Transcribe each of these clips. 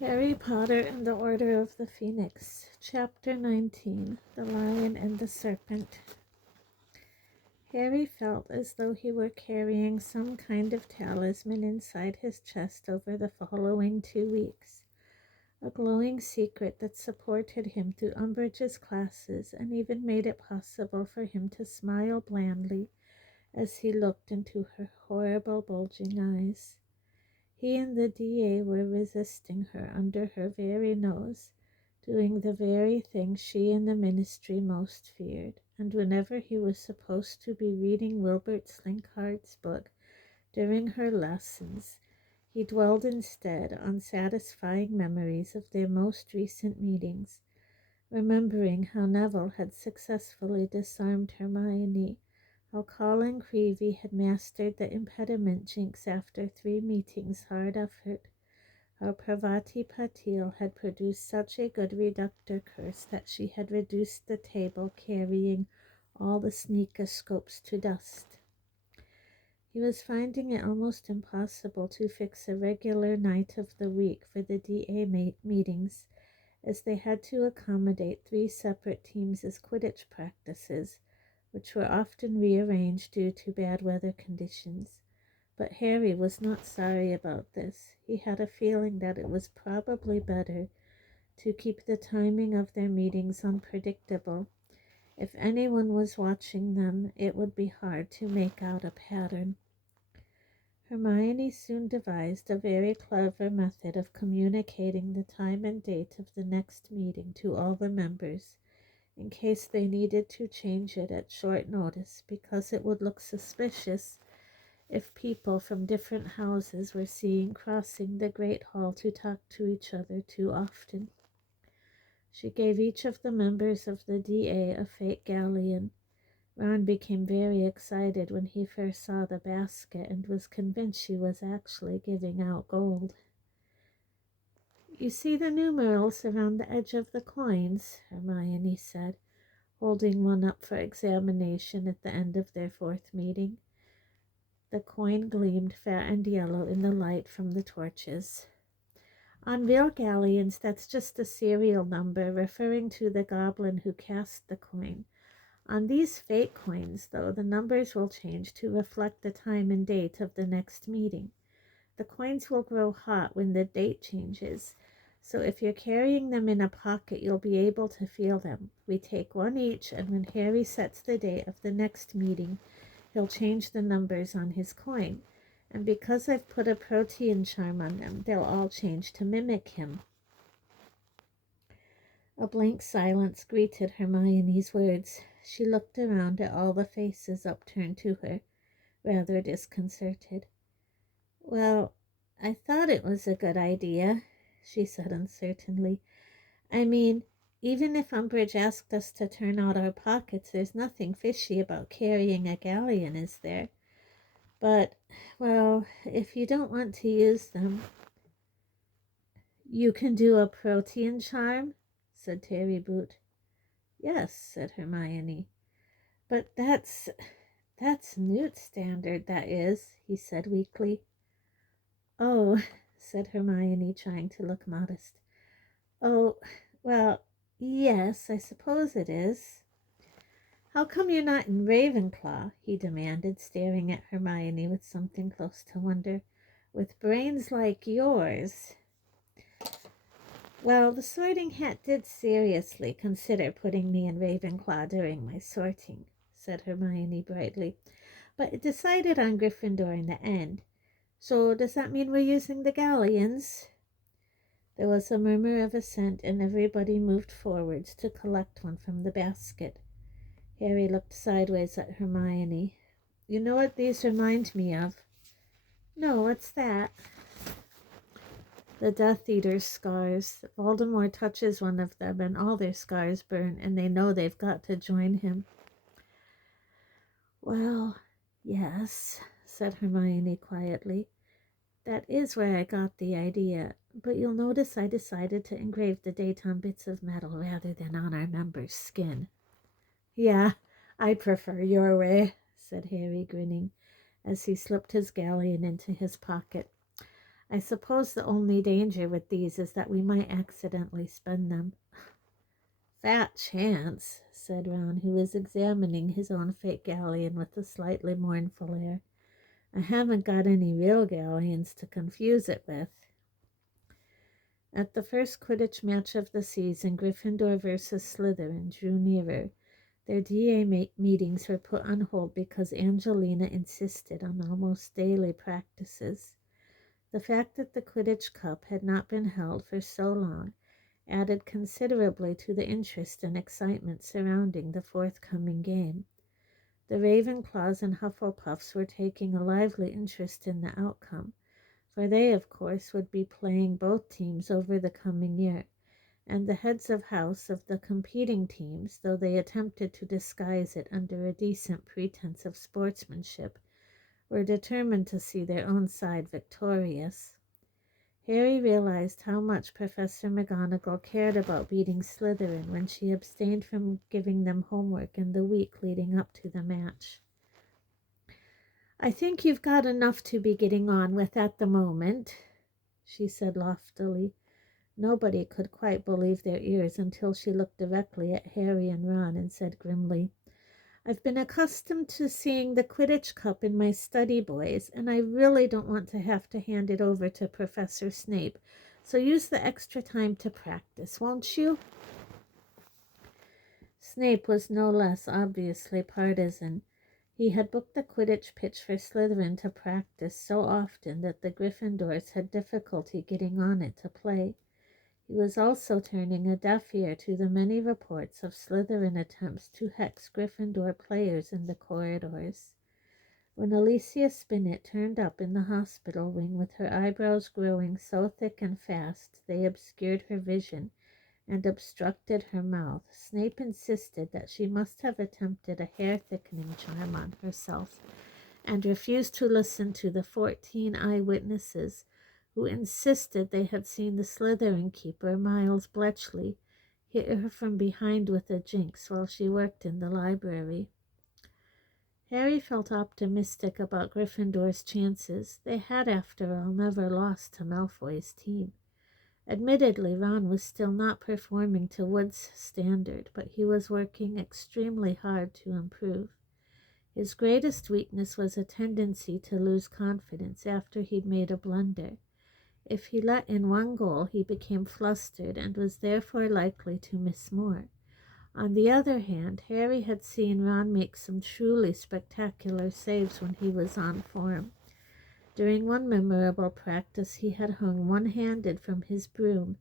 Harry Potter and the Order of the Phoenix, Chapter 19, The Lion and the Serpent. Harry felt as though he were carrying some kind of talisman inside his chest over the following 2 weeks, a glowing secret that supported him through Umbridge's classes and even made it possible for him to smile blandly as he looked into her horrible bulging eyes. He and the DA were resisting her under her very nose, doing the very thing she and the ministry most feared, and whenever he was supposed to be reading Wilbert Slinkard's book during her lessons, he dwelled instead on satisfying memories of their most recent meetings, remembering how Neville had successfully disarmed Hermione, how Colin Creevey had mastered the impediment jinx after 3 meetings' hard effort, how Parvati Patil had produced such a good reductor curse that she had reduced the table carrying all the sneakoscopes to dust. He was finding it almost impossible to fix a regular night of the week for the DA meetings, as they had to accommodate 3 separate teams as Quidditch practices, which were often rearranged due to bad weather conditions. But Harry was not sorry about this. He had a feeling that it was probably better to keep the timing of their meetings unpredictable. If anyone was watching them, it would be hard to make out a pattern. Hermione soon devised a very clever method of communicating the time and date of the next meeting to all the members, in case they needed to change it at short notice, because it would look suspicious if people from different houses were seen crossing the Great Hall to talk to each other too often. She gave each of the members of the DA a fake galleon. Ron became very excited when he first saw the basket and was convinced she was actually giving out gold. "You see the numerals around the edge of the coins," Hermione said, holding one up for examination at the end of their 4th meeting. The coin gleamed fat and yellow in the light from the torches. "On real galleons, that's just a serial number referring to the goblin who cast the coin. On these fake coins, though, the numbers will change to reflect the time and date of the next meeting. The coins will grow hot when the date changes, so if you're carrying them in a pocket, you'll be able to feel them. We take one each, and when Harry sets the date of the next meeting, he'll change the numbers on his coin. And because I've put a protean charm on them, they'll all change to mimic him." A blank silence greeted Hermione's words. She looked around at all the faces upturned to her, rather disconcerted. "Well, I thought it was a good idea," she said uncertainly. "I mean, even if Umbridge asked us to turn out our pockets, there's nothing fishy about carrying a galleon, is there? But, well, if you don't want to use them—" "You can do a protean charm?" said Terry Boot. "Yes," said Hermione. "But that's Newt standard, that is," he said weakly. "Oh," said Hermione, trying to look modest. "Oh, well, yes, I suppose it is." "How come you're not in Ravenclaw?" he demanded, staring at Hermione with something close to wonder. "With brains like yours." "Well, the Sorting Hat did seriously consider putting me in Ravenclaw during my sorting," said Hermione brightly, "but it decided on Gryffindor in the end. So does that mean we're using the galleons?" There was a murmur of assent, and everybody moved forwards to collect one from the basket. Harry looked sideways at Hermione. "You know what these remind me of?" "No, what's that?" "The Death Eater's scars. Voldemort touches one of them and all their scars burn, and they know they've got to join him." "Well, yes," said Hermione quietly. "That is where I got the idea. But you'll notice I decided to engrave the date on bits of metal rather than on our members' skin." "Yeah, I prefer your way," said Harry, grinning, as he slipped his galleon into his pocket. I suppose the only danger with these is that we might accidentally spend them." "Fat chance," said Ron, who was examining his own fake galleon with a slightly mournful air. "I haven't got any real galleons to confuse it with." At the first Quidditch match of the season, Gryffindor versus Slytherin drew nearer. Their DA meetings were put on hold because Angelina insisted on almost daily practices. The fact that the Quidditch Cup had not been held for so long added considerably to the interest and excitement surrounding the forthcoming game. The Ravenclaws and Hufflepuffs were taking a lively interest in the outcome, for they, of course, would be playing both teams over the coming year, and the heads of house of the competing teams, though they attempted to disguise it under a decent pretense of sportsmanship, were determined to see their own side victorious. Harry realized how much Professor McGonagall cared about beating Slytherin when she abstained from giving them homework in the week leading up to the match. "I think you've got enough to be getting on with at the moment," she said loftily. Nobody could quite believe their ears until she looked directly at Harry and Ron and said grimly, "I've been accustomed to seeing the Quidditch Cup in my study, boys, and I really don't want to have to hand it over to Professor Snape, so use the extra time to practice, won't you?" Snape was no less obviously partisan. He had booked the Quidditch pitch for Slytherin to practice so often that the Gryffindors had difficulty getting on it to play. He was also turning a deaf ear to the many reports of Slytherin attempts to hex Gryffindor players in the corridors. When Alicia Spinnet turned up in the hospital wing with her eyebrows growing so thick and fast they obscured her vision and obstructed her mouth, Snape insisted that she must have attempted a hair-thickening charm on herself, and refused to listen to the 14 eyewitnesses who insisted they had seen the Slytherin keeper, Miles Bletchley, hit her from behind with a jinx while she worked in the library. Harry felt optimistic about Gryffindor's chances. They had, after all, never lost to Malfoy's team. Admittedly, Ron was still not performing to Wood's standard, but he was working extremely hard to improve. His greatest weakness was a tendency to lose confidence after he'd made a blunder. If he let in one goal, he became flustered and was therefore likely to miss more. On the other hand, Harry had seen Ron make some truly spectacular saves when he was on form. During one memorable practice, he had hung one-handed from his broom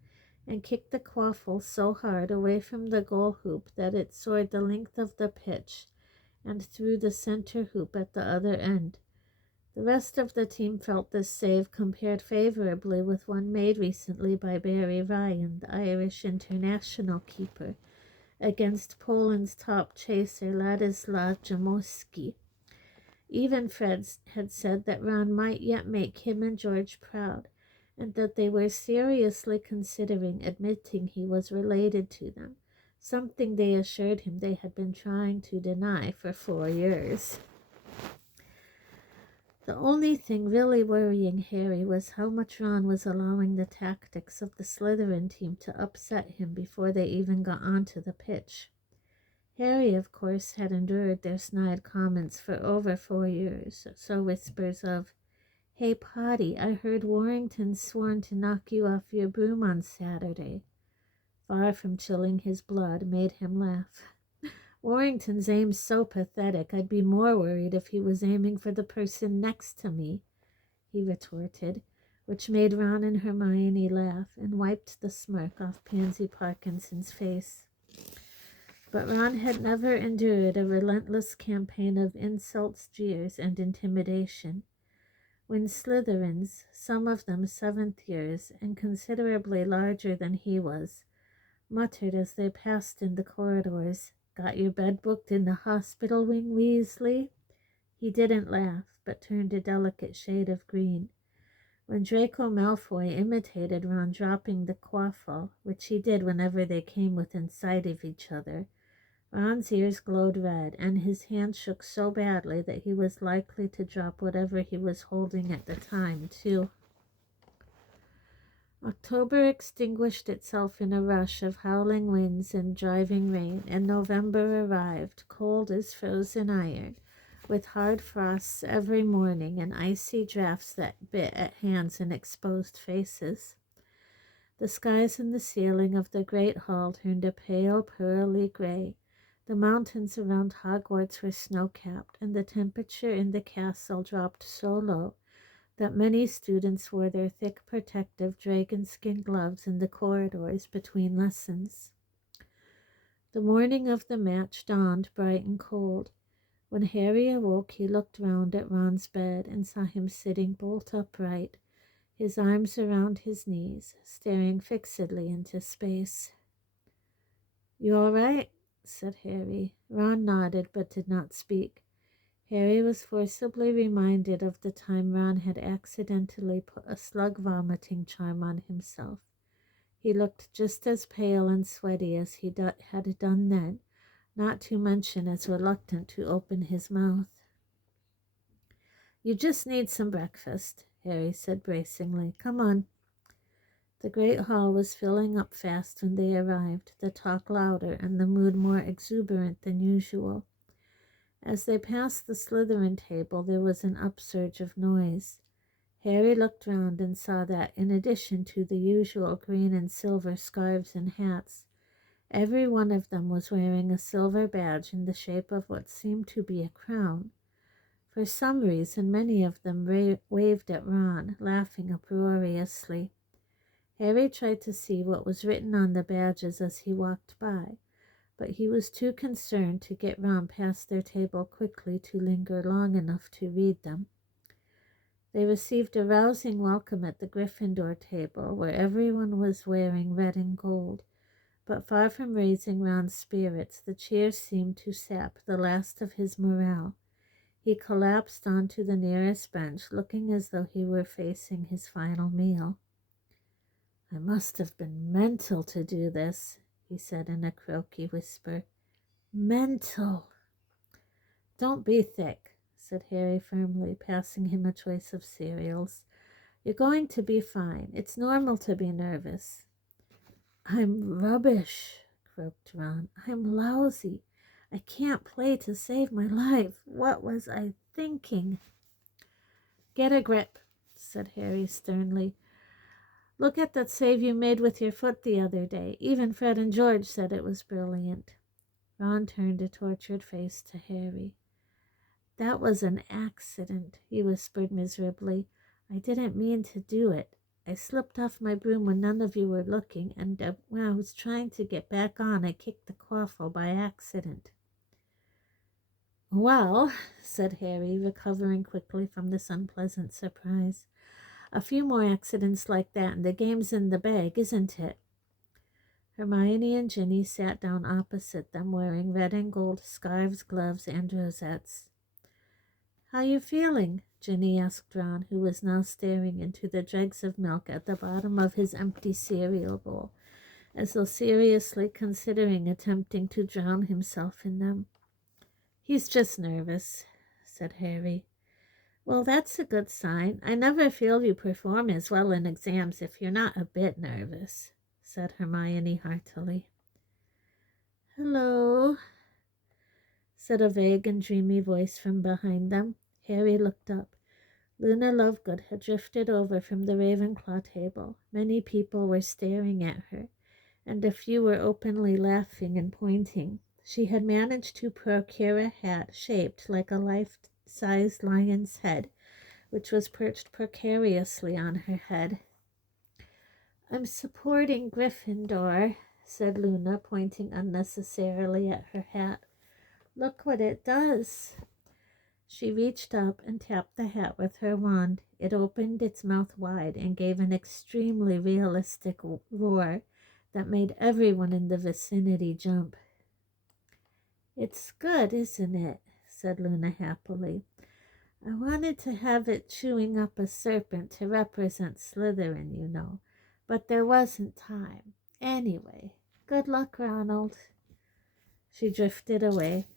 and kicked the quaffle so hard away from the goal hoop that it soared the length of the pitch and through the center hoop at the other end. The rest of the team felt this save compared favorably with one made recently by Barry Ryan, the Irish international keeper, against Poland's top chaser Ladisław Jamoski. Even Fred had said that Ron might yet make him and George proud, and that they were seriously considering admitting he was related to them, something they assured him they had been trying to deny for 4 years. The only thing really worrying Harry was how much Ron was allowing the tactics of the Slytherin team to upset him before they even got onto the pitch. Harry, of course, had endured their snide comments for over 4 years, so whispers of, "Hey, Potty, I heard Warrington's sworn to knock you off your broom on Saturday," far from chilling his blood, made him laugh. "Warrington's aim's so pathetic, I'd be more worried if he was aiming for the person next to me," he retorted, which made Ron and Hermione laugh and wiped the smirk off Pansy Parkinson's face. But Ron had never endured a relentless campaign of insults, jeers, and intimidation. When Slytherins, some of them 7th years and considerably larger than he was, muttered as they passed in the corridors, "Got your bed booked in the hospital wing, Weasley?" he didn't laugh, but turned a delicate shade of green. When Draco Malfoy imitated Ron dropping the quaffle, which he did whenever they came within sight of each other, Ron's ears glowed red, and his hand shook so badly that he was likely to drop whatever he was holding at the time, too. October extinguished itself in a rush of howling winds and driving rain, and November arrived, cold as frozen iron, with hard frosts every morning and icy drafts that bit at hands and exposed faces. The skies and the ceiling of the great hall turned a pale pearly gray. The mountains around Hogwarts were snow-capped, and the temperature in the castle dropped so low that many students wore their thick protective dragon-skin gloves in the corridors between lessons. The morning of the match dawned bright and cold. When Harry awoke, he looked round at Ron's bed and saw him sitting bolt upright, his arms around his knees, staring fixedly into space. "You all right?" said Harry. Ron nodded but did not speak. Harry was forcibly reminded of the time Ron had accidentally put a slug vomiting charm on himself. He looked just as pale and sweaty as he had done then, not to mention as reluctant to open his mouth. "You just need some breakfast," Harry said bracingly. "Come on." The great hall was filling up fast when they arrived, the talk louder and the mood more exuberant than usual. As they passed the Slytherin table, there was an upsurge of noise. Harry looked round and saw that, in addition to the usual green and silver scarves and hats, every one of them was wearing a silver badge in the shape of what seemed to be a crown. For some reason, many of them waved at Ron, laughing uproariously. Harry tried to see what was written on the badges as he walked by, but he was too concerned to get Ron past their table quickly to linger long enough to read them. They received a rousing welcome at the Gryffindor table, where everyone was wearing red and gold, but far from raising Ron's spirits, the cheers seemed to sap the last of his morale. He collapsed onto the nearest bench, looking as though he were facing his final meal. "I must have been mental to do this," he said in a croaky whisper. "Mental." "Don't be thick," said Harry firmly, passing him a choice of cereals. "You're going to be fine. It's normal to be nervous." "I'm rubbish," croaked Ron. "I'm lousy. I can't play to save my life. What was I thinking?" "Get a grip," said Harry sternly. "Look at that save you made with your foot the other day. Even Fred and George said it was brilliant." Ron turned a tortured face to Harry. "That was an accident," he whispered miserably. "I didn't mean to do it. I slipped off my broom when none of you were looking, and when I was trying to get back on, I kicked the quaffle by accident." "Well," said Harry, recovering quickly from this unpleasant surprise, "a few more accidents like that and the game's in the bag, isn't it?" Hermione and Ginny sat down opposite them, wearing red and gold scarves, gloves, and rosettes. "How you feeling?" Ginny asked Ron, who was now staring into the dregs of milk at the bottom of his empty cereal bowl, as though seriously considering attempting to drown himself in them. "He's just nervous," said Harry. "Well, that's a good sign. I never feel you perform as well in exams if you're not a bit nervous," said Hermione heartily. "Hello," said a vague and dreamy voice from behind them. Harry looked up. Luna Lovegood had drifted over from the Ravenclaw table. Many people were staring at her, and a few were openly laughing and pointing. She had managed to procure a hat shaped like a life-size lion's head, which was perched precariously on her head. "I'm supporting Gryffindor," said Luna, pointing unnecessarily at her hat. "Look what it does." She reached up and tapped the hat with her wand. It opened its mouth wide and gave an extremely realistic roar that made everyone in the vicinity jump. "It's good, isn't it?" said Luna happily. "I wanted to have it chewing up a serpent to represent Slytherin, you know, but there wasn't time. Anyway, good luck, Ronald." She drifted away.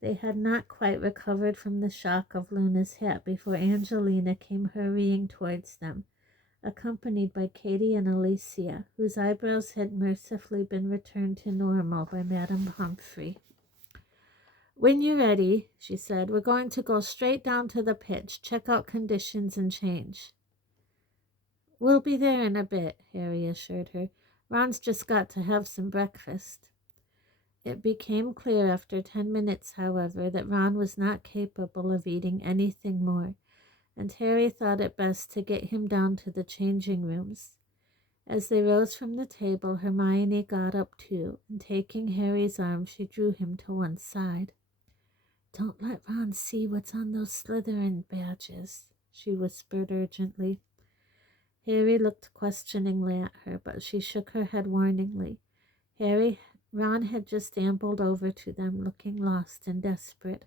They had not quite recovered from the shock of Luna's hat before Angelina came hurrying towards them. accompanied by Katy and Alicia, whose eyebrows had mercifully been returned to normal by Madame Humphrey. "When you're ready," she said, "we're going to go straight down to the pitch, check out conditions, and change." "We'll be there in a bit," Harry assured her. "Ron's just got to have some breakfast." It became clear after 10 minutes, however, that Ron was not capable of eating anything more, and Harry thought it best to get him down to the changing rooms. As they rose from the table, Hermione got up too, and taking Harry's arm, she drew him to one side. "Don't let Ron see what's on those Slytherin badges," she whispered urgently. Harry looked questioningly at her, but she shook her head warningly. Ron had just ambled over to them, looking lost and desperate.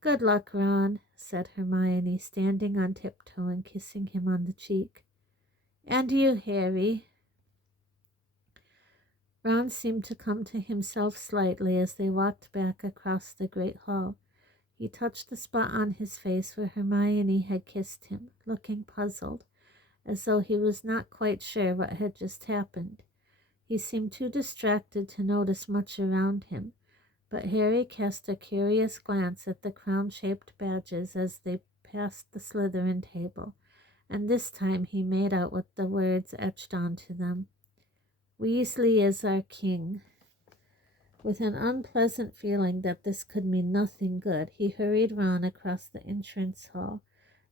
"Good luck, Ron," said Hermione, standing on tiptoe and kissing him on the cheek. "And you, Harry." Ron seemed to come to himself slightly as they walked back across the great hall. He touched the spot on his face where Hermione had kissed him, looking puzzled, as though he was not quite sure what had just happened. He seemed too distracted to notice much around him, but Harry cast a curious glance at the crown-shaped badges as they passed the Slytherin table, and this time he made out what the words etched onto them. "Weasley is our king." With an unpleasant feeling that this could mean nothing good, he hurried Ron across the entrance hall,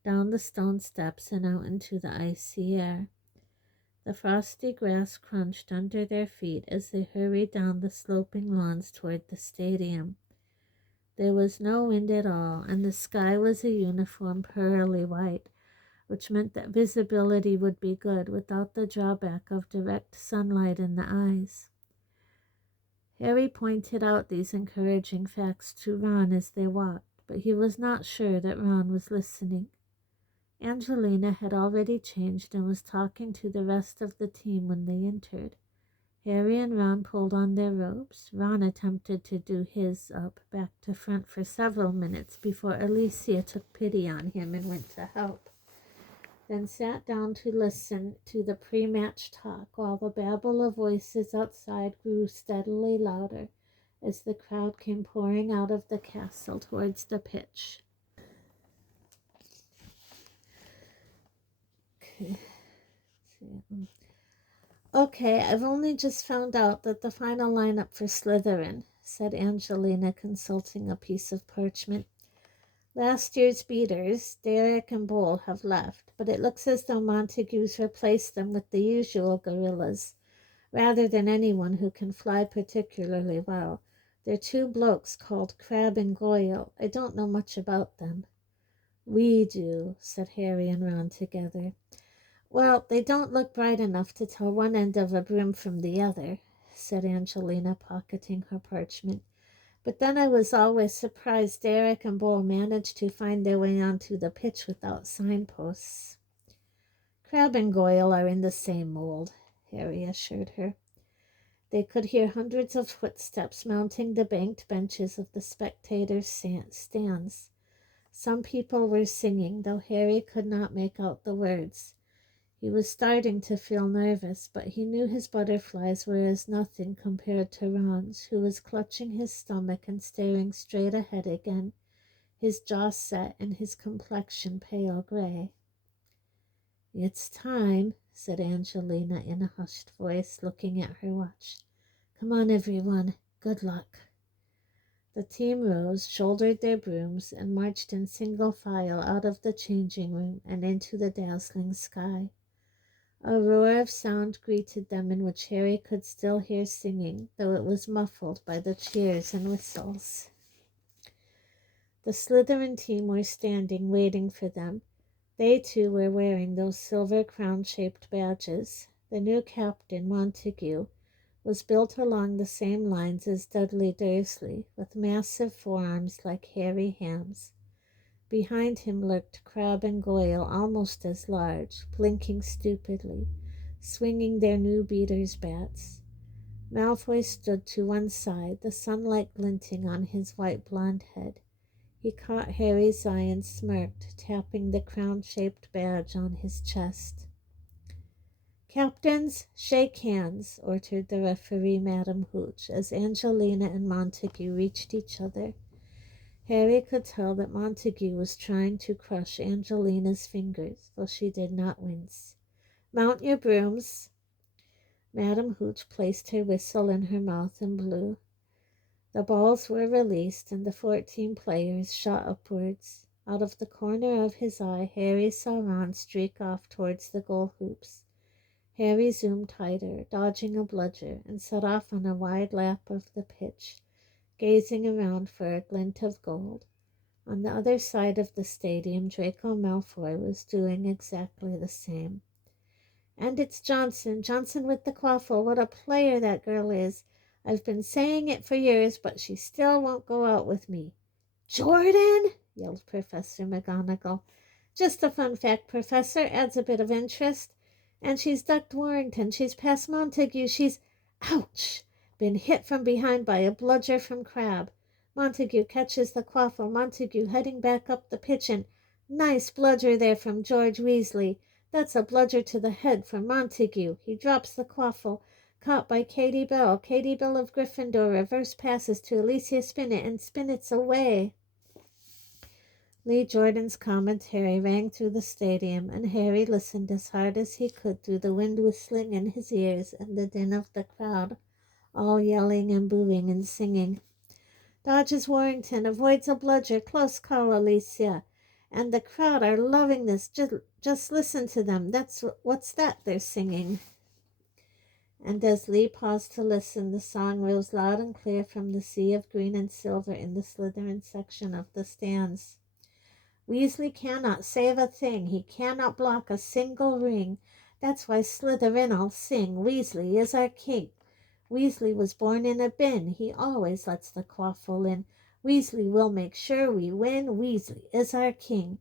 down the stone steps, and out into the icy air. The frosty grass crunched under their feet as they hurried down the sloping lawns toward the stadium. There was no wind at all, and the sky was a uniform pearly white, which meant that visibility would be good without the drawback of direct sunlight in the eyes. Harry pointed out these encouraging facts to Ron as they walked, but he was not sure that Ron was listening. Angelina had already changed and was talking to the rest of the team when they entered. Harry and Ron pulled on their robes. Ron attempted to do his up back to front for several minutes before Alicia took pity on him and went to help, then sat down to listen to the pre-match talk while the babble of voices outside grew steadily louder as the crowd came pouring out of the castle towards the pitch. Okay, I've only just found out that the final lineup for Slytherin, said Angelina, consulting a piece of parchment. Last year's beaters, Derek and Bull, have left, but it looks as though Montague's replaced them with the usual gorillas, rather than anyone who can fly particularly well. They're two blokes called Crabbe and Goyle. I don't know much about them. We do, said Harry and Ron together. Well, they don't look bright enough to tell one end of a broom from the other, said Angelina, pocketing her parchment. But then I was always surprised Derek and Bull managed to find their way onto the pitch without signposts. Crabbe and Goyle are in the same mold, Harry assured her. They could hear hundreds of footsteps mounting the banked benches of the spectators' stands. Some people were singing, though Harry could not make out the words. He was starting to feel nervous, but he knew his butterflies were as nothing compared to Ron's, who was clutching his stomach and staring straight ahead again, his jaw set and his complexion pale gray. It's time, said Angelina in a hushed voice, looking at her watch. Come on, everyone. Good luck. The team rose, shouldered their brooms, and marched in single file out of the changing room and into the dazzling sky. A roar of sound greeted them in which Harry could still hear singing, though it was muffled by the cheers and whistles. The Slytherin team were standing, waiting for them. They, too, were wearing those silver crown-shaped badges. The new captain, Montague, was built along the same lines as Dudley Dursley, with massive forearms like hairy hams. Behind him lurked Crabbe and Goyle, almost as large, blinking stupidly, swinging their new beaters' bats. Malfoy stood to one side, the sunlight glinting on his white blonde head. He caught Harry's eye and smirked, tapping the crown-shaped badge on his chest. "Captains, shake hands," ordered the referee, Madam Hooch, as Angelina and Montague reached each other. Harry could tell that Montague was trying to crush Angelina's fingers, though she did not wince. "Mount your brooms." Madam Hooch placed her whistle in her mouth and blew. The balls were released, and the 14 players shot upwards. Out of the corner of his eye, Harry saw Ron streak off towards the goal hoops. Harry zoomed tighter, dodging a bludger, and set off on a wide lap of the pitch, gazing around for a glint of gold. On the other side of the stadium, Draco Malfoy was doing exactly the same. "And it's Johnson with the quaffle. What a player that girl is. I've been saying it for years, but she still won't go out with me." "Jordan!" yelled Professor McGonagall. "Just a fun fact, Professor. Adds a bit of interest. And she's ducked Warrington. She's past Montague. She's—" "Ouch!" "Been hit from behind by a bludger from Crabbe. Montague catches the quaffle. Montague heading back up the pitch, and nice bludger there from George Weasley. That's a bludger to the head from Montague. He drops the quaffle. Caught by Katie Bell. Katie Bell of Gryffindor reverse passes to Alicia Spinnet, and Spinnet's away." Lee Jordan's commentary rang through the stadium, and Harry listened as hard as he could through the wind whistling in his ears and the din of the crowd, all yelling and booing and singing. "Dodges Warrington, avoids a bludger, close call, Alicia. And the crowd are loving this. Just listen to them. What's that they're singing?" And as Lee paused to listen, the song rose loud and clear from the sea of green and silver in the Slytherin section of the stands. "Weasley cannot save a thing. He cannot block a single ring. That's why Slytherin'll sing. Weasley is our king. Weasley was born in a bin. He always lets the quaffle in. Weasley will make sure we win. Weasley is our king."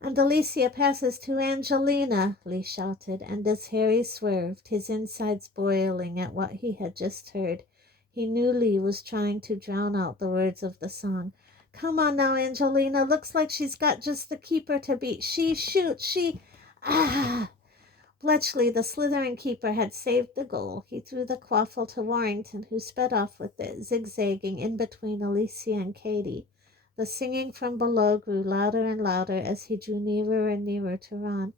"And Alicia passes to Angelina," Lee shouted, and as Harry swerved, his insides boiling at what he had just heard, he knew Lee was trying to drown out the words of the song. "Come on now, Angelina. Looks like she's got just the keeper to beat. She shoots. Ah!" Bletchley, the Slytherin keeper, had saved the goal. He threw the quaffle to Warrington, who sped off with it, zigzagging in between Alicia and Katie. The singing from below grew louder and louder as he drew nearer and nearer to Ron.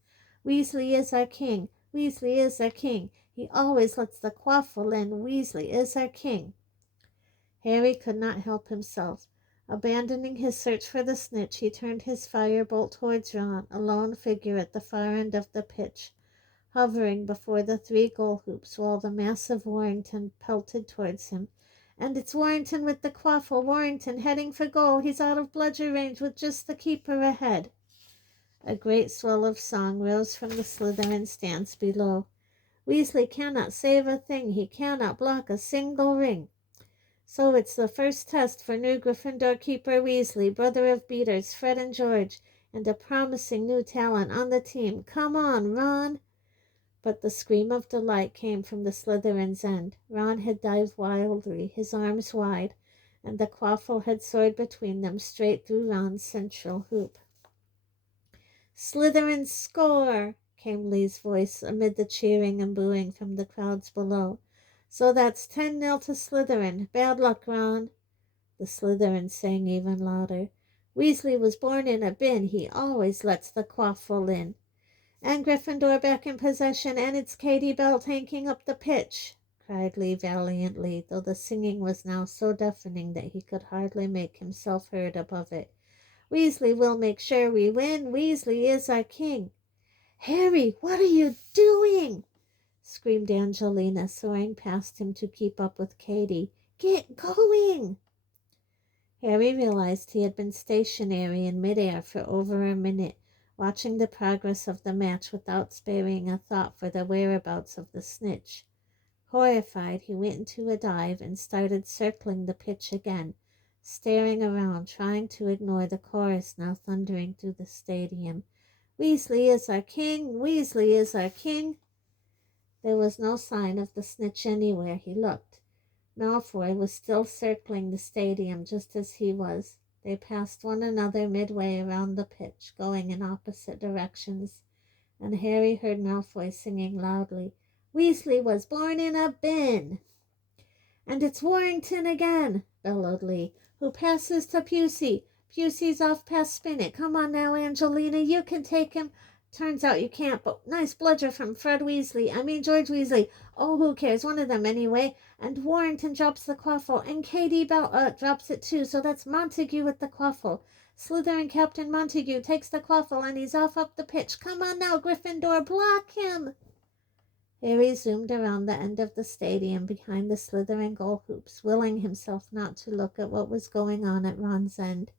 "Weasley is our king. Weasley is our king. He always lets the quaffle in. Weasley is our king." Harry could not help himself. Abandoning his search for the snitch, he turned his firebolt towards Ron, a lone figure at the far end of the pitch, hovering before the 3 goal hoops while the massive Warrington pelted towards him. "And it's Warrington with the quaffle. Warrington heading for goal. He's out of bludger range with just the keeper ahead." A great swell of song rose from the Slytherin stands below. "Weasley cannot save a thing. He cannot block a single ring." "So it's the first test for new Gryffindor keeper Weasley, brother of beaters Fred and George, and a promising new talent on the team. Come on, Ron!" But the scream of delight came from the Slytherin's end. Ron had dived wildly, his arms wide, and the quaffle had soared between them straight through Ron's central hoop. "Slytherin score!" came Lee's voice amid the cheering and booing from the crowds below. "So that's 10-0 to Slytherin. Bad luck, Ron." The Slytherin sang even louder. "Weasley was born in a bin. He always lets the quaffle in." "And Gryffindor back in possession, and it's Katie Bell tanking up the pitch," cried Lee valiantly, though the singing was now so deafening that he could hardly make himself heard above it. "Weasley will make sure we win. Weasley is our king." "Harry, what are you doing?" screamed Angelina, soaring past him to keep up with Katie. "Get going!" Harry realized he had been stationary in midair for over a minute, watching the progress of the match without sparing a thought for the whereabouts of the snitch. Horrified, he went into a dive and started circling the pitch again, staring around, trying to ignore the chorus now thundering through the stadium. "Weasley is our king! Weasley is our king!" There was no sign of the snitch anywhere he looked. Malfoy was still circling the stadium just as he was. They passed one another midway around the pitch, going in opposite directions. and Harry heard Malfoy singing loudly, "Weasley was born in a bin." "And it's Warrington again," bellowed Lee. "Who passes to Pusey? Pusey's off past Spinnet. Come on now, Angelina, you can take him." "Turns out you can't, but nice bludger from Fred Weasley. I mean George Weasley. Oh, who cares? One of them anyway." And Warrington drops the quaffle, and Katie Bell drops it too, so that's Montague with the quaffle. Slytherin Captain Montague takes the quaffle, and he's off up the pitch. "Come on now, Gryffindor, block him." Harry zoomed around the end of the stadium behind the Slytherin goal hoops, willing himself not to look at what was going on at Ron's end.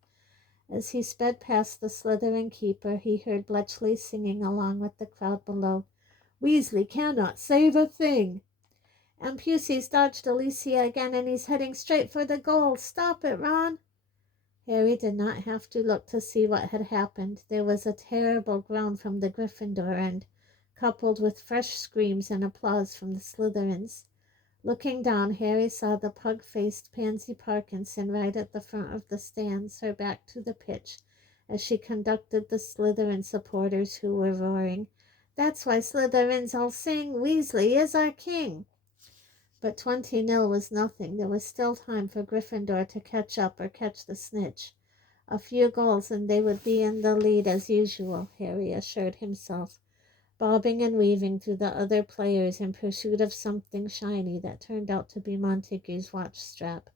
As he sped past the Slytherin keeper, he heard Bletchley singing along with the crowd below, "Weasley cannot save a thing." "And Pusey's dodged Alicia again, and he's heading straight for the goal. Stop it, Ron." Harry did not have to look to see what had happened. There was a terrible groan from the Gryffindor end, coupled with fresh screams and applause from the Slytherins. Looking down, Harry saw the pug-faced Pansy Parkinson right at the front of the stands, her back to the pitch, as she conducted the Slytherin supporters who were roaring, "That's why Slytherins all sing, 'Weasley is our king.'" But 20-0 was nothing. There was still time for Gryffindor to catch up or catch the snitch. A few goals and they would be in the lead as usual, Harry assured himself, bobbing and weaving through the other players in pursuit of something shiny that turned out to be Montague's watch strap.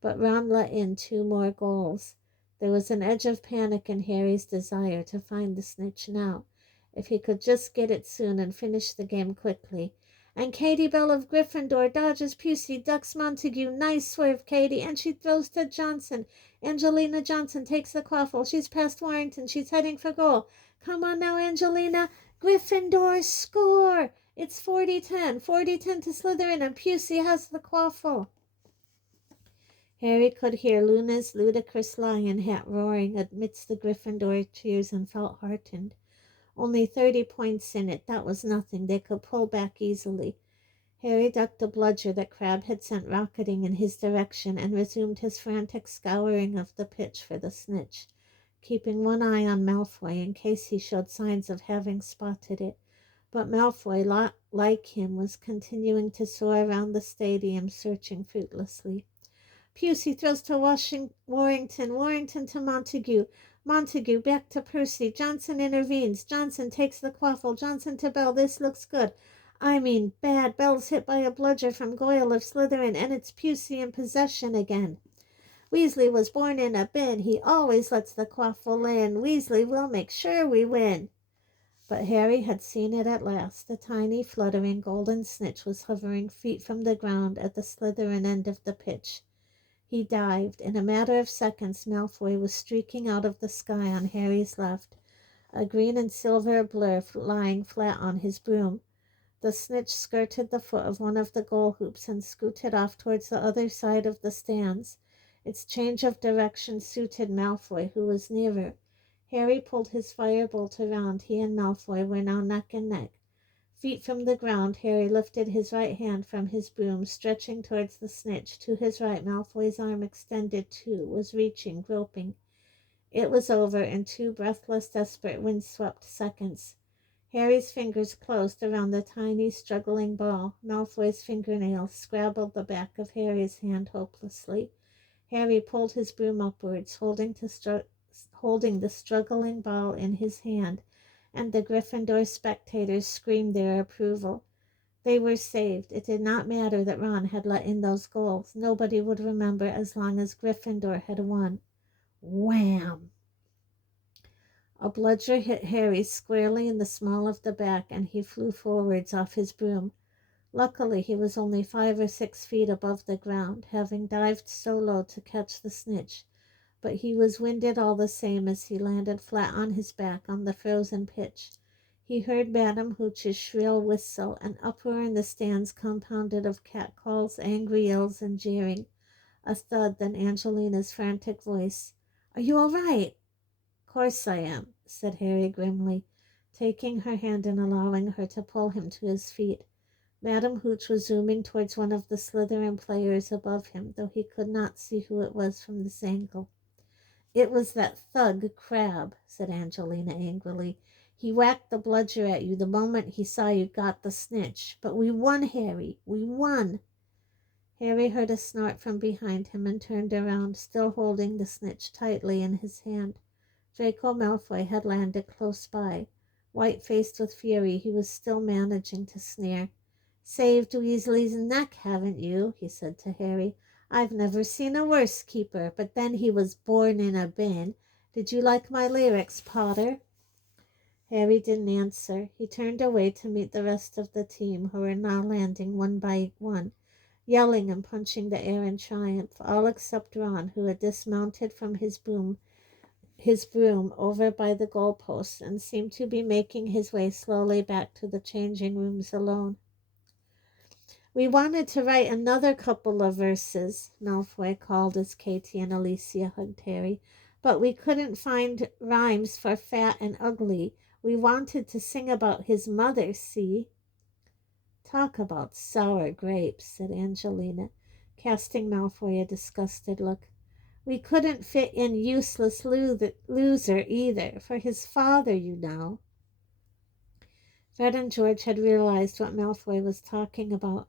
But Ron let in 2 more goals. There was an edge of panic in Harry's desire to find the snitch now, if he could just get it soon and finish the game quickly. And Katie Bell of Gryffindor dodges Pusey, ducks Montague. Nice swerve, Katie, and she throws to Johnson. Angelina Johnson takes the quaffle. She's past Warrington. She's heading for goal. Come on now, Angelina. Gryffindor score! It's 40-10. 40-10 to Slytherin, and Pusey has the quaffle. Harry could hear Luna's ludicrous lion hat roaring amidst the Gryffindor cheers and felt heartened. Only 30 points in it. That was nothing. They could pull back easily. Harry ducked a bludger that Crabbe had sent rocketing in his direction and resumed his frantic scouring of the pitch for the snitch, keeping one eye on Malfoy in case he showed signs of having spotted it. But Malfoy, like him, was continuing to soar around the stadium, searching fruitlessly. Pusey throws to Warrington. Warrington to Montague. Montague back to Percy. Johnson intervenes. Johnson takes the quaffle. Johnson to Bell. This looks good. I mean bad. Bell's hit by a bludger from Goyle of Slytherin, and it's Pusey in possession again. Weasley was born in a bin. He always lets the quaffle in. Weasley will make sure we win. But Harry had seen it at last. The tiny, fluttering golden snitch was hovering feet from the ground at the Slytherin end of the pitch. He dived. In a matter of seconds, Malfoy was streaking out of the sky on Harry's left, a green and silver blur lying flat on his broom. The snitch skirted the foot of one of the goal hoops and scooted off towards the other side of the stands. Its change of direction suited Malfoy, who was nearer. Harry pulled his firebolt around. He and Malfoy were now neck and neck. Feet from the ground, Harry lifted his right hand from his broom, stretching towards the snitch. To his right, Malfoy's arm extended too, was reaching, groping. It was over in 2 breathless, desperate, wind-swept seconds. Harry's fingers closed around the tiny, struggling ball. Malfoy's fingernails scrabbled the back of Harry's hand hopelessly. Harry pulled his broom upwards, holding the struggling ball in his hand, and the Gryffindor spectators screamed their approval. They were saved. It did not matter that Ron had let in those goals. Nobody would remember as long as Gryffindor had won. Wham! A bludger hit Harry squarely in the small of the back, and he flew forwards off his broom. Luckily, he was only 5 or 6 feet above the ground, having dived so low to catch the snitch. But he was winded all the same as he landed flat on his back on the frozen pitch. He heard Madame Hooch's shrill whistle, an uproar in the stands compounded of catcalls, angry yells, and jeering. A thud, then Angelina's frantic voice. "Are you all right?" "Course I am," said Harry grimly, taking her hand and allowing her to pull him to his feet. Madame Hooch was zooming towards one of the Slytherin players above him, though he could not see who it was from this angle. "It was that thug Crabbe," said Angelina angrily. He whacked the bludger at you the moment he saw you got the snitch. But we won, Harry. We won." Harry heard a snort from behind him and turned around, still holding the snitch tightly in his hand. Draco Malfoy had landed close by. White-faced with fury, he was still managing to sneer. "Saved Weasley's neck, haven't you?" he said to Harry. "I've never seen a worse keeper, but then he was born in a bin. Did you like my lyrics, Potter?" Harry didn't answer. He turned away to meet the rest of the team, who were now landing one by one, yelling and punching the air in triumph, all except Ron, who had dismounted from his broom over by the goalposts and seemed to be making his way slowly back to the changing rooms alone. "We wanted to write another couple of verses," Malfoy called as Katie and Alicia hugged Harry, "but we couldn't find rhymes for fat and ugly. We wanted to sing about his mother, see?" "Talk about sour grapes," said Angelina, casting Malfoy a disgusted look. "We couldn't fit in useless loser either, for his father, you know." Fred and George had realized what Malfoy was talking about.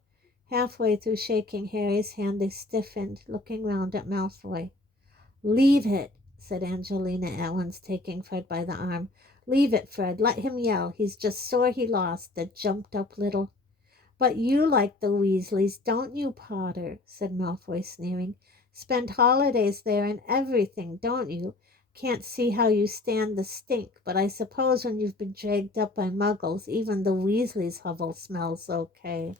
Halfway through shaking Harry's hand, they stiffened, looking round at Malfoy. "Leave it," said Angelina at once, taking Fred by the arm. "Leave it, Fred. Let him yell. He's just sore he lost, the jumped-up little—" "But you like the Weasleys, don't you, Potter?" said Malfoy, sneering. "Spend holidays there and everything, don't you? Can't see how you stand the stink, but I suppose when you've been dragged up by muggles, even the Weasleys' hovel smells okay."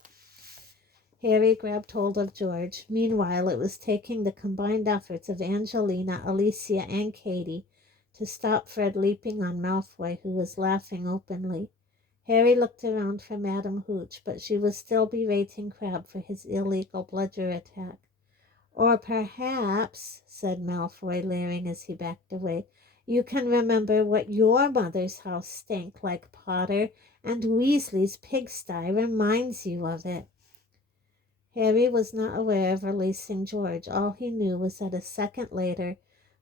Harry grabbed hold of George. Meanwhile, it was taking the combined efforts of Angelina, Alicia, and Katie to stop Fred leaping on Malfoy, who was laughing openly. Harry looked around for Madame Hooch, but she was still berating Crabbe for his illegal bludger attack. "Or perhaps," said Malfoy, leering as he backed away, "you can remember what your mother's house stank like, Potter, and Weasley's pigsty reminds you of it." Harry was not aware of releasing George. All he knew was that a second later,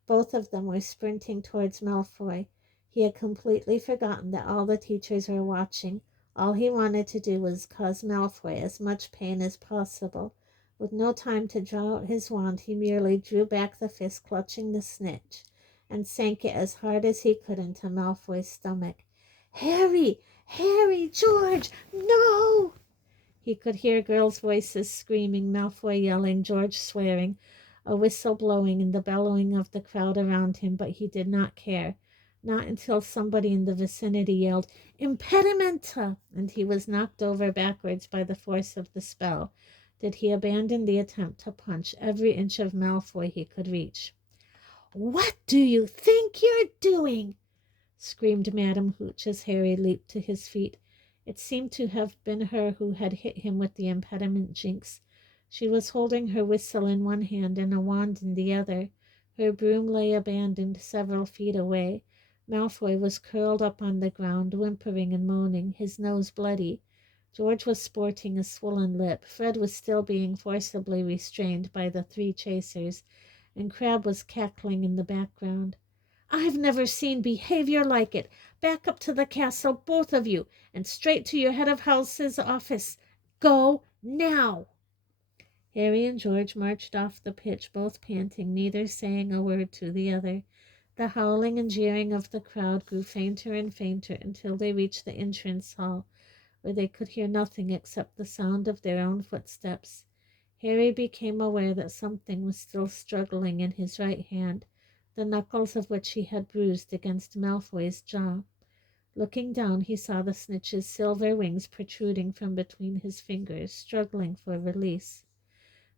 both of them were sprinting towards Malfoy. He had completely forgotten that all the teachers were watching. All he wanted to do was cause Malfoy as much pain as possible. With no time to draw out his wand, he merely drew back the fist clutching the snitch and sank it as hard as he could into Malfoy's stomach. "Harry! Harry! George! No!" He could hear girls' voices screaming, Malfoy yelling, George swearing, a whistle blowing and the bellowing of the crowd around him, but he did not care. Not until somebody in the vicinity yelled, "Impedimenta!" and he was knocked over backwards by the force of the spell, did he abandon the attempt to punch every inch of Malfoy he could reach. "What do you think you're doing?" screamed Madame Hooch as Harry leaped to his feet. It seemed to have been her who had hit him with the impediment jinx. She was holding her whistle in one hand and a wand in the other. Her broom lay abandoned several feet away. Malfoy was curled up on the ground, whimpering and moaning, his nose bloody. George was sporting a swollen lip. Fred was still being forcibly restrained by the three chasers, and Crabbe was cackling in the background. "I've never seen behavior like it. Back up to the castle, both of you, and straight to your head of house's office. Go now." Harry and George marched off the pitch, both panting, neither saying a word to the other. The howling and jeering of the crowd grew fainter and fainter until they reached the entrance hall, where they could hear nothing except the sound of their own footsteps. Harry became aware that something was still struggling in his right hand, the knuckles of which he had bruised against Malfoy's jaw. Looking down, he saw the snitch's silver wings protruding from between his fingers, struggling for release.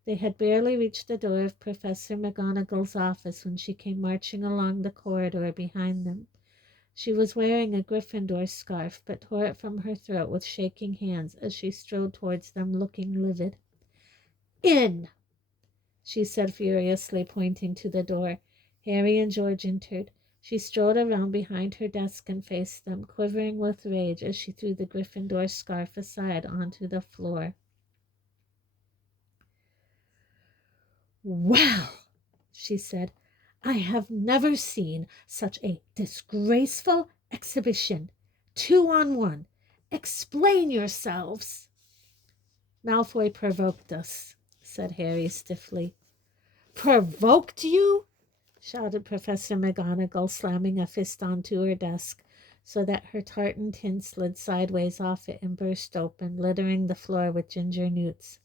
They had barely reached the door of Professor McGonagall's office when she came marching along the corridor behind them. She was wearing a Gryffindor scarf, but tore it from her throat with shaking hands as she strode towards them, looking livid. "In!" she said furiously, pointing to the door. Harry and George entered. She strode around behind her desk and faced them, quivering with rage as she threw the Gryffindor scarf aside onto the floor. "Well," she said, "I have never seen such a disgraceful exhibition. 2-on-1. Explain yourselves." "Malfoy provoked us," said Harry stiffly. "Provoked you?" shouted Professor McGonagall, slamming a fist onto her desk so that her tartan tin slid sideways off it and burst open, littering the floor with ginger newts.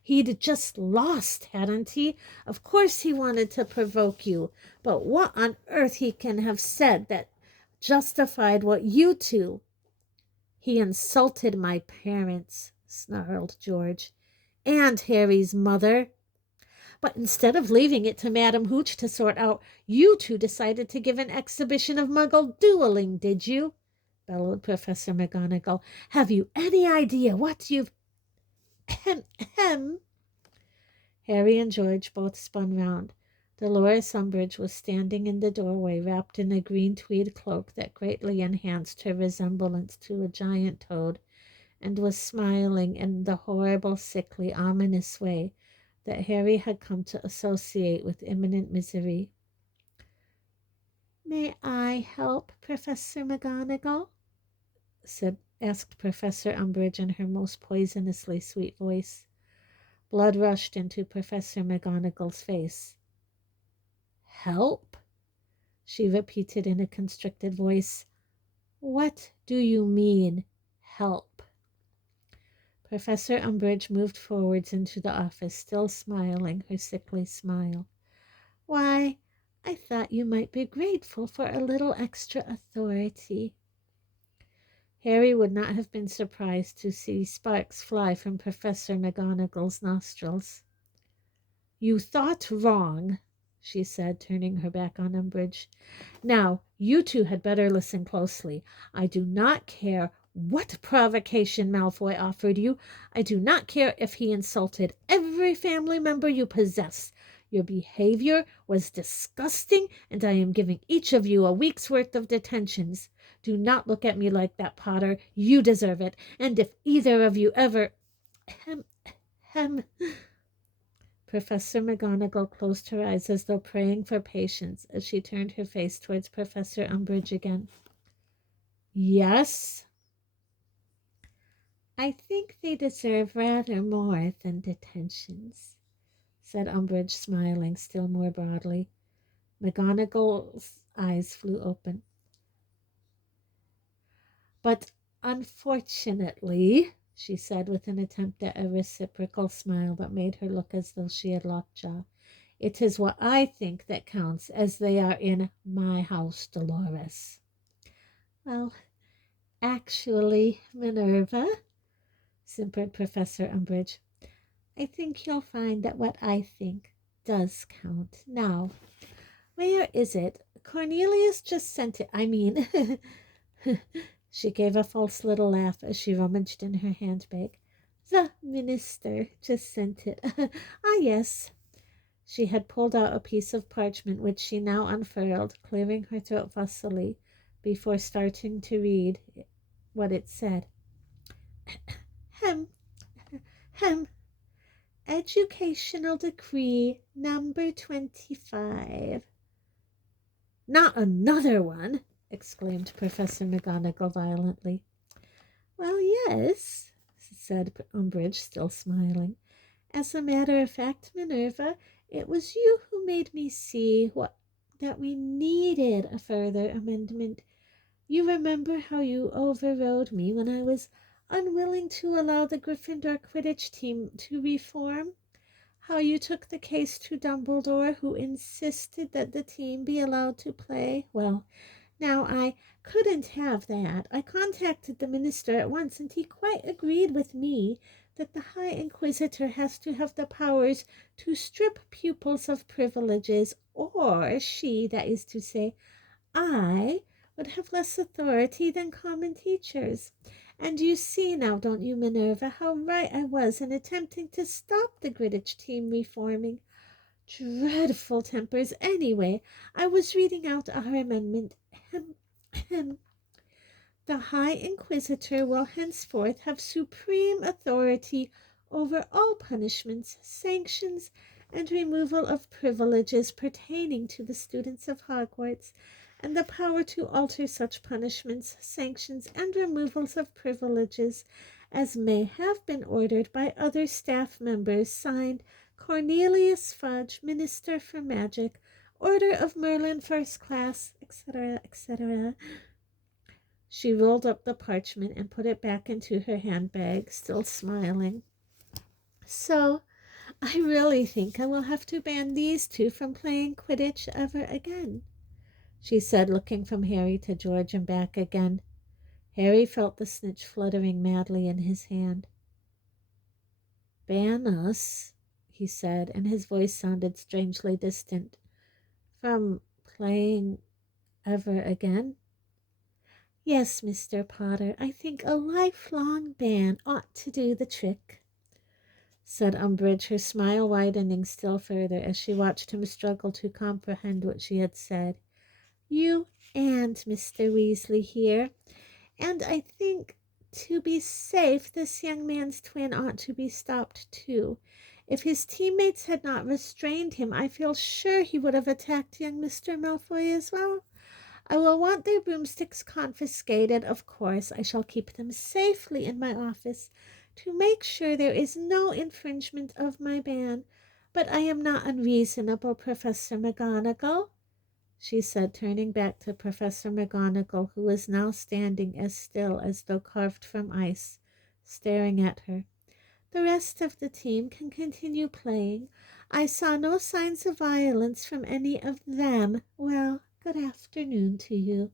"He'd just lost, hadn't he? Of course he wanted to provoke you. But what on earth he can have said that justified what you two—" "He insulted my parents," snarled George, "and Harry's mother. But instead of leaving it to Madam Hooch to sort out, you two decided to give an exhibition of Muggle dueling, did you?" bellowed Professor McGonagall. "Have you any idea what you've—" Ahem. Harry and George both spun round. Dolores Umbridge was standing in the doorway, wrapped in a green tweed cloak that greatly enhanced her resemblance to a giant toad, and was smiling in the horrible, sickly, ominous way that Harry had come to associate with imminent misery. "May I help, Professor McGonagall?" asked Professor Umbridge in her most poisonously sweet voice. Blood rushed into Professor McGonagall's face. "Help?" she repeated in a constricted voice. "What do you mean, help?" Professor Umbridge moved forwards into the office, still smiling her sickly smile. "Why, I thought you might be grateful for a little extra authority." Harry would not have been surprised to see sparks fly from Professor McGonagall's nostrils. "You thought wrong," she said, turning her back on Umbridge. "Now, you two had better listen closely. I do not care what provocation Malfoy offered you. I do not care if he insulted every family member you possess. Your behavior was disgusting, and I am giving each of you a week's worth of detentions. Do not look at me like that, Potter. You deserve it. And if either of you ever—" Hem. Professor McGonagall closed her eyes as though praying for patience as she turned her face towards Professor Umbridge again. "Yes?" "I think they deserve rather more than detentions," said Umbridge, smiling still more broadly. McGonagall's eyes flew open. "But unfortunately," she said with an attempt at a reciprocal smile that made her look as though she had lockjaw, "it is what I think that counts, as they are in my house, Dolores." "Well, actually, Minerva," simpered Professor Umbridge, "I think you'll find that what I think does count. Now, where is it? Cornelius just sent it. I mean," she gave a false little laugh as she rummaged in her handbag. "The minister just sent it. Ah, yes." She had pulled out a piece of parchment which she now unfurled, clearing her throat fussily before starting to read what it said. "Hem, hem. Educational Decree number 25. "Not another one!" exclaimed Professor McGonagall violently. "Well, yes," said Umbridge, still smiling. "As a matter of fact, Minerva, it was you who made me see that we needed a further amendment. You remember how you overrode me when I was unwilling to allow the Gryffindor Quidditch team to reform? How you took the case to Dumbledore, who insisted that the team be allowed to play? Well, now I couldn't have that. I contacted the minister at once, and he quite agreed with me that the High Inquisitor has to have the powers to strip pupils of privileges, or she, that is to say, I, would have less authority than common teachers. And you see now, don't you, Minerva, how right I was in attempting to stop the Quidditch team reforming? Dreadful tempers. Anyway, I was reading out our amendment. The High Inquisitor will henceforth have supreme authority over all punishments, sanctions, and removal of privileges pertaining to the students of Hogwarts, and the power to alter such punishments, sanctions, and removals of privileges as may have been ordered by other staff members, signed Cornelius Fudge, Minister for Magic, Order of Merlin First Class, etc., etc. She rolled up the parchment and put it back into her handbag, still smiling. So, I really think I will have to ban these two from playing Quidditch ever again, she said, looking from Harry to George and back again. Harry felt the snitch fluttering madly in his hand. Ban us, he said, and his voice sounded strangely distant. From playing ever again? Yes, Mr. Potter, I think a lifelong ban ought to do the trick, said Umbridge, her smile widening still further as she watched him struggle to comprehend what she had said. You and Mr. Weasley here, and I think, to be safe, this young man's twin ought to be stopped too. If his teammates had not restrained him, I feel sure he would have attacked young Mr. Malfoy as well. I will want their broomsticks confiscated, of course. I shall keep them safely in my office to make sure there is no infringement of my ban. But I am not unreasonable, Professor McGonagall, she said, turning back to Professor McGonagall, who was now standing as still as though carved from ice, staring at her. The rest of the team can continue playing. I saw no signs of violence from any of them. Well, good afternoon to you.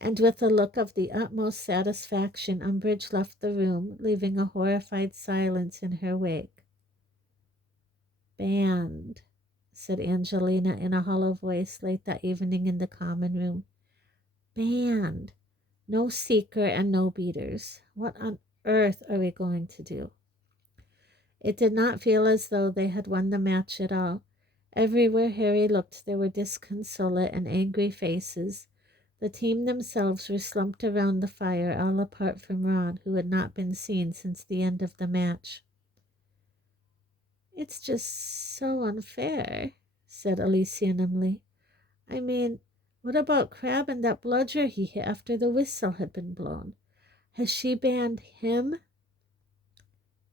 And with a look of the utmost satisfaction, Umbridge left the room, leaving a horrified silence in her wake. Banned, said Angelina in a hollow voice late that evening in the common room. Banned. No seeker and no beaters. What on earth are we going to do? It did not feel as though they had won the match at all. Everywhere Harry looked there were disconsolate and angry faces. The team themselves were slumped around the fire, all apart from Ron, who had not been seen since the end of the match. It's just so unfair, said Alicia numbly. I mean, what about Crabbe and that bludger he hit after the whistle had been blown? Has she banned him?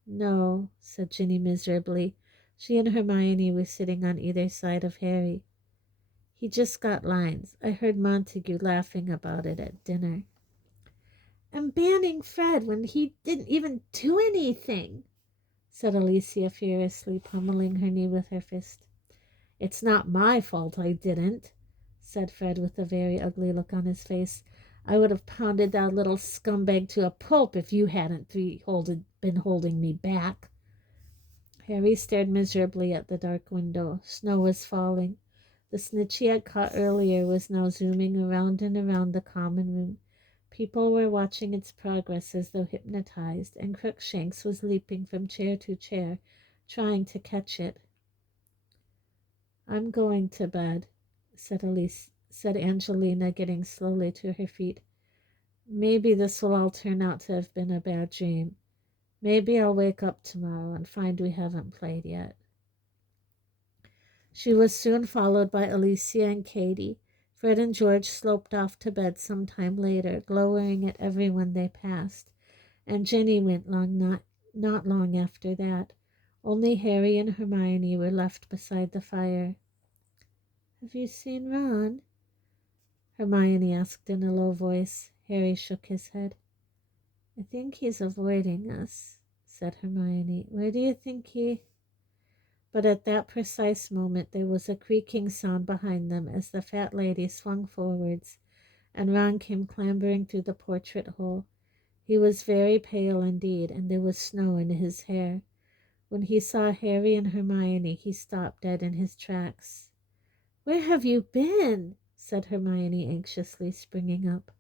No, said Ginny miserably. She and Hermione were sitting on either side of Harry. He just got lines. I heard Montague laughing about it at dinner. And banning Fred when he didn't even do anything, said Alicia furiously, pummeling her knee with her fist. It's not my fault I didn't, said Fred with a very ugly look on his face. I would have pounded that little scumbag to a pulp if you hadn't been holding me back. Harry stared miserably at the dark window. Snow was falling. The snitch he had caught earlier was now zooming around and around the common room. People were watching its progress as though hypnotized, and Crookshanks was leaping from chair to chair, trying to catch it. I'm going to bed, said Angelina, getting slowly to her feet. Maybe this will all turn out to have been a bad dream. Maybe I'll wake up tomorrow and find we haven't played yet. She was soon followed by Alicia and Katie. Fred and George sloped off to bed some time later, glowering at everyone they passed, and Ginny went not long after that. Only Harry and Hermione were left beside the fire. Have you seen Ron? Hermione asked in a low voice. Harry shook his head. I think he's avoiding us, said Hermione. Where do you think he... But at that precise moment there was a creaking sound behind them as the fat lady swung forwards, and Ron came clambering through the portrait hole. He was very pale indeed, and there was snow in his hair. When he saw Harry and Hermione, he stopped dead in his tracks. Where have you been? Said Hermione anxiously, springing up.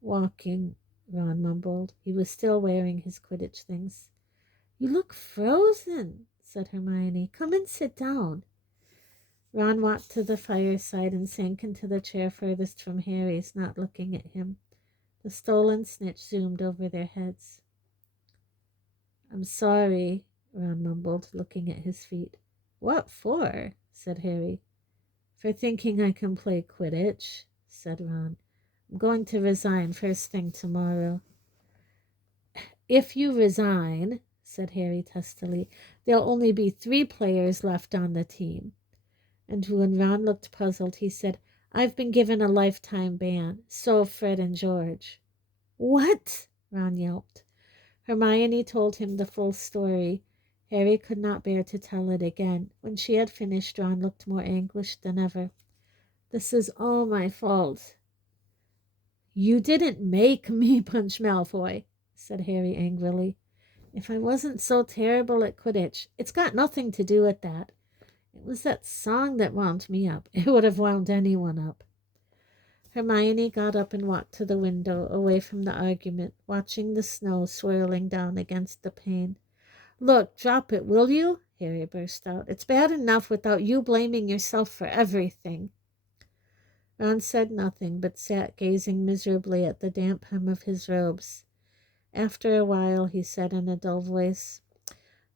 Walking, Ron mumbled. He was still wearing his Quidditch things. You look frozen, said Hermione. Come and sit down. Ron walked to the fireside and sank into the chair furthest from Harry's, not looking at him. The stolen snitch zoomed over their heads. I'm sorry, Ron mumbled, looking at his feet. What for? Said Harry. for thinking I can play Quidditch, said Ron. I'm going to resign first thing tomorrow. If you resign, said Harry testily, there'll only be 3 players left on the team. And when Ron looked puzzled, he said, I've been given a lifetime ban. So have Fred and George. What? Ron yelped. Hermione told him the full story. Harry could not bear to tell it again. When she had finished, Ron looked more anguished than ever. This is all my fault. You didn't make me punch Malfoy, said Harry angrily. If I wasn't so terrible at Quidditch, it's got nothing to do with that. It was that song that wound me up. It would have wound anyone up. Hermione got up and walked to the window, away from the argument, watching the snow swirling down against the pane. Look, drop it, will you? Harry burst out. It's bad enough without you blaming yourself for everything. Ron said nothing, but sat gazing miserably at the damp hem of his robes. After a while, he said in a dull voice,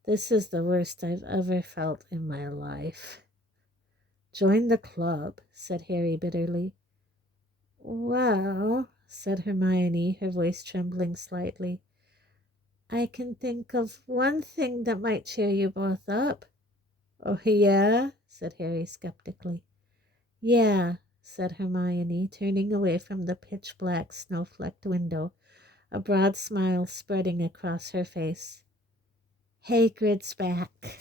This is the worst I've ever felt in my life. Join the club, said Harry bitterly. Well, said Hermione, her voice trembling slightly, I can think of one thing that might cheer you both up. Oh, yeah? Said Harry skeptically. Yeah, said Hermione, turning away from the pitch-black, snow-flecked window, a broad smile spreading across her face. Hagrid's back.